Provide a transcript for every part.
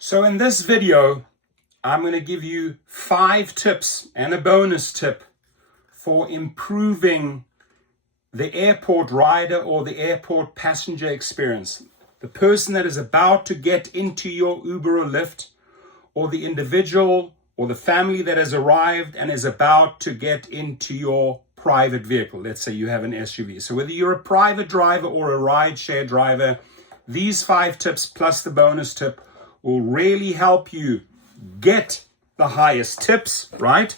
So in this video, I'm going to give you 5 tips and a bonus tip for improving the airport rider or the airport passenger experience. The person that is about to get into your Uber or Lyft, or the individual or the family that has arrived and is about to get into your private vehicle. Let's say you have an SUV. So whether you're a private driver or a rideshare driver, these 5 tips plus the bonus tip will really help you get the highest tips, right?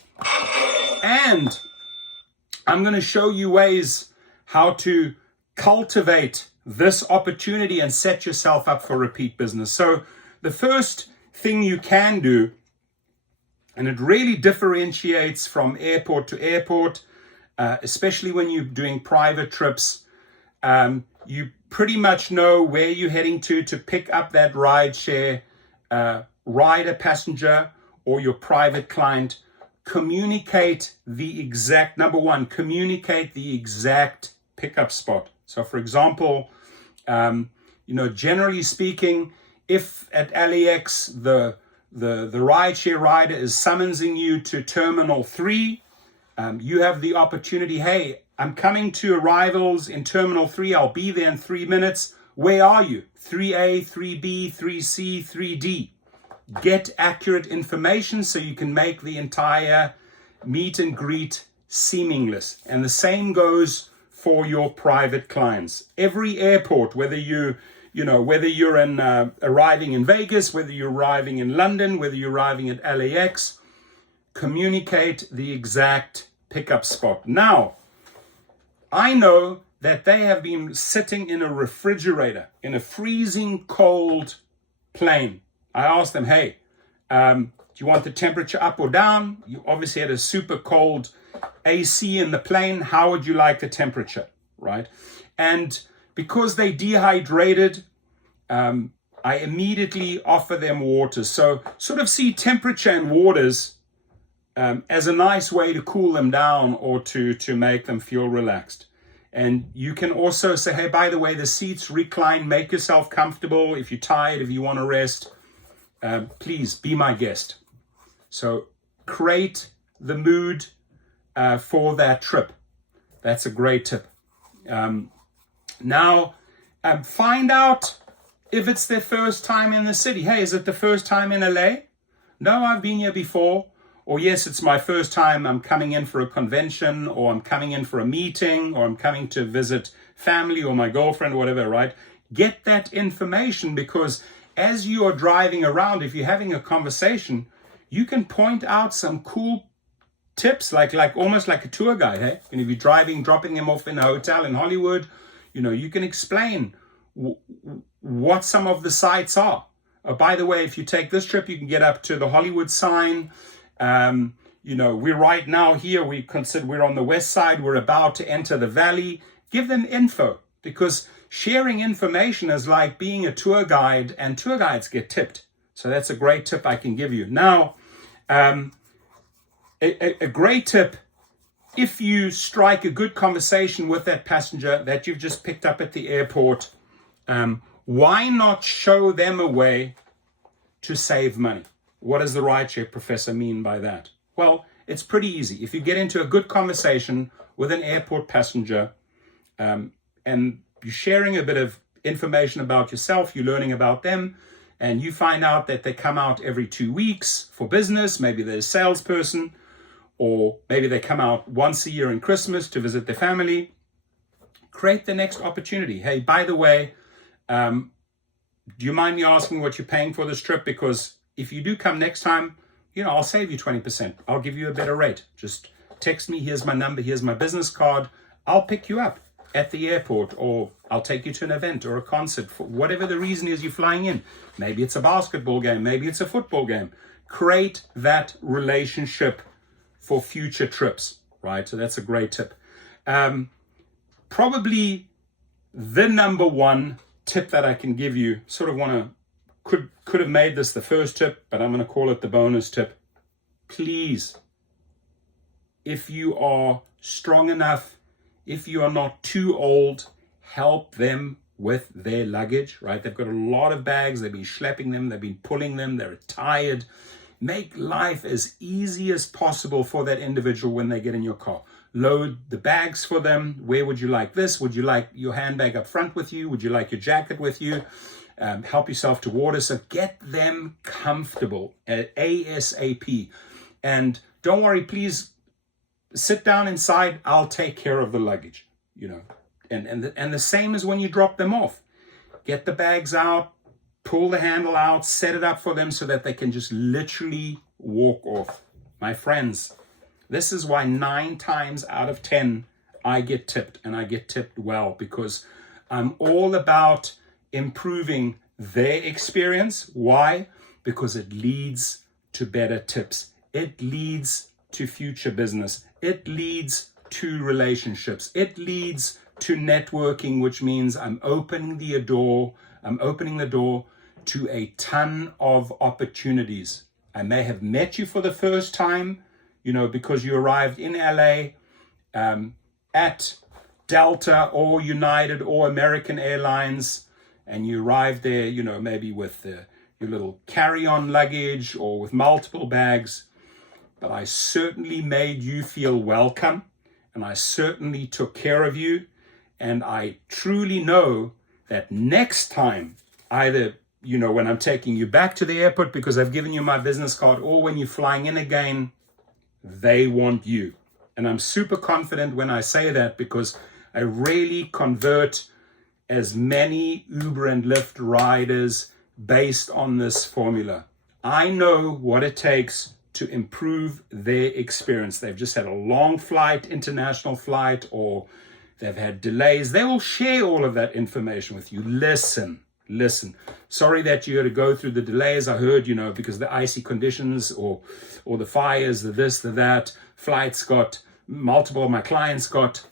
And I'm going to show you ways how to cultivate this opportunity and set yourself up for repeat business. So the first thing you can do, and it really differentiates from airport to airport, especially when you're doing private trips, you pretty much know where you're heading to pick up that rideshare rider, passenger, or your private client. Communicate the exact, number one, communicate the exact pickup spot. So for example, generally speaking, if at LAX the rideshare rider is summoning you to Terminal 3, you have the opportunity, hey, I'm coming to arrivals in Terminal 3, I'll be there in 3 minutes. Where are you? 3A, 3B, 3C, 3D. Get accurate information so you can make the entire meet and greet seamless. And the same goes for your private clients. Every airport, whether you're arriving in Vegas, whether you're arriving in London, whether you're arriving at LAX, communicate the exact pickup spot. Now, I know that they have been sitting in a refrigerator in a freezing cold plane. I asked them, hey, do you want the temperature up or down? You obviously had a super cold AC in the plane. How would you like the temperature, right? And because they dehydrated, I immediately offer them water. So sort of see temperature and waters as a nice way to cool them down or to make them feel relaxed. And you can also say, hey, by the way, the seats recline, make yourself comfortable. If you're tired, if you want to rest, please be my guest. So create the mood for that trip. That's a great tip. Now, find out if it's their first time in the city. Hey, is it the first time in LA? No, I've been here before. Or yes, it's my first time. I'm coming in for a convention, or I'm coming in for a meeting, or I'm coming to visit family or my girlfriend or whatever, right? Get that information, because as you are driving around, if you're having a conversation, you can point out some cool tips, like almost like a tour guide, hey? And if you're driving, dropping them off in a hotel in Hollywood, you can explain what some of the sites are. By the way, if you take this trip, you can get up to the Hollywood sign. We're right now here, we're on the west side, we're about to enter the valley. Give them info, because sharing information is like being a tour guide, and tour guides get tipped. So that's a great tip I can give you. Now, a great tip, if you strike a good conversation with that passenger that you've just picked up at the airport, why not show them a way to save money? What does the rideshare professor mean by that? Well, it's pretty easy. If you get into a good conversation with an airport passenger, and you're sharing a bit of information about yourself, you're learning about them, and you find out that they come out every 2 weeks for business, maybe they're a salesperson, or maybe they come out once a year in Christmas to visit their family, create the next opportunity. Hey, by the way, do you mind me asking what you're paying for this trip? Because if you do come next time, I'll save you 20%. I'll give you a better rate. Just text me, here's my number, here's my business card. I'll pick you up at the airport, or I'll take you to an event or a concert, for whatever the reason is you're flying in. Maybe it's a basketball game, maybe it's a football game. Create that relationship for future trips, right? So that's a great tip. Probably the number one tip that I can give you, could have made this the first tip, but I'm going to call it the bonus tip. Please, if you are strong enough, if you are not too old, help them with their luggage, right? They've got a lot of bags. They've been schlepping them. They've been pulling them. They're tired. Make life as easy as possible for that individual when they get in your car. Load the bags for them. Where would you like this? Would you like your handbag up front with you? Would you like your jacket with you? Help yourself to water. So get them comfortable ASAP. And don't worry, please sit down inside. I'll take care of the luggage, you know. And the same as when you drop them off. Get the bags out, pull the handle out, set it up for them so that they can just literally walk off. My friends, this is why 9 times out of 10 I get tipped, and I get tipped well, because I'm all about improving their experience. Why? Because it leads to better tips. It leads to future business. It leads to relationships. It leads to networking, which means I'm opening the door to a ton of opportunities. I may have met you for the first time, you know, because you arrived in LA at Delta or United or American Airlines, and you arrived there, you know, maybe with your little carry-on luggage or with multiple bags. But I certainly made you feel welcome, and I certainly took care of you. And I truly know that next time, either, you know, when I'm taking you back to the airport because I've given you my business card, or when you're flying in again, they want you. And I'm super confident when I say that, because I really convert as many Uber and Lyft riders based on this formula. I know what it takes to improve their experience. They've just had a long flight, international flight, or they've had delays. They will share all of that information with you. Listen. Sorry that you had to go through the delays. I heard, you know, because of the icy conditions or the fires, the this, the that, flights got, multiple of my clients got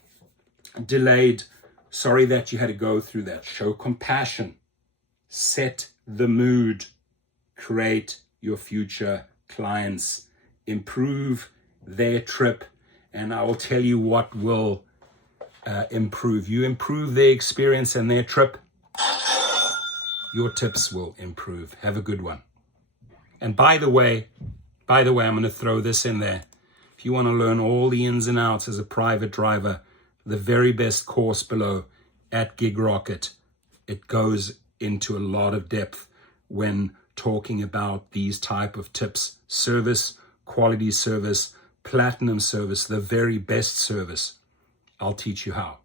delayed. Sorry that you had to go through that. Show compassion. Set the mood. Create your future clients. Improve their trip. And I will tell you what will improve. You improve their experience and their trip, your tips will improve. Have a good one. And by the way, I'm going to throw this in there. If you want to learn all the ins and outs as a private driver, the very best course below at Gig Rocket, it goes into a lot of depth when talking about these type of tips. Service, quality service, platinum service, the very best service. I'll teach you how.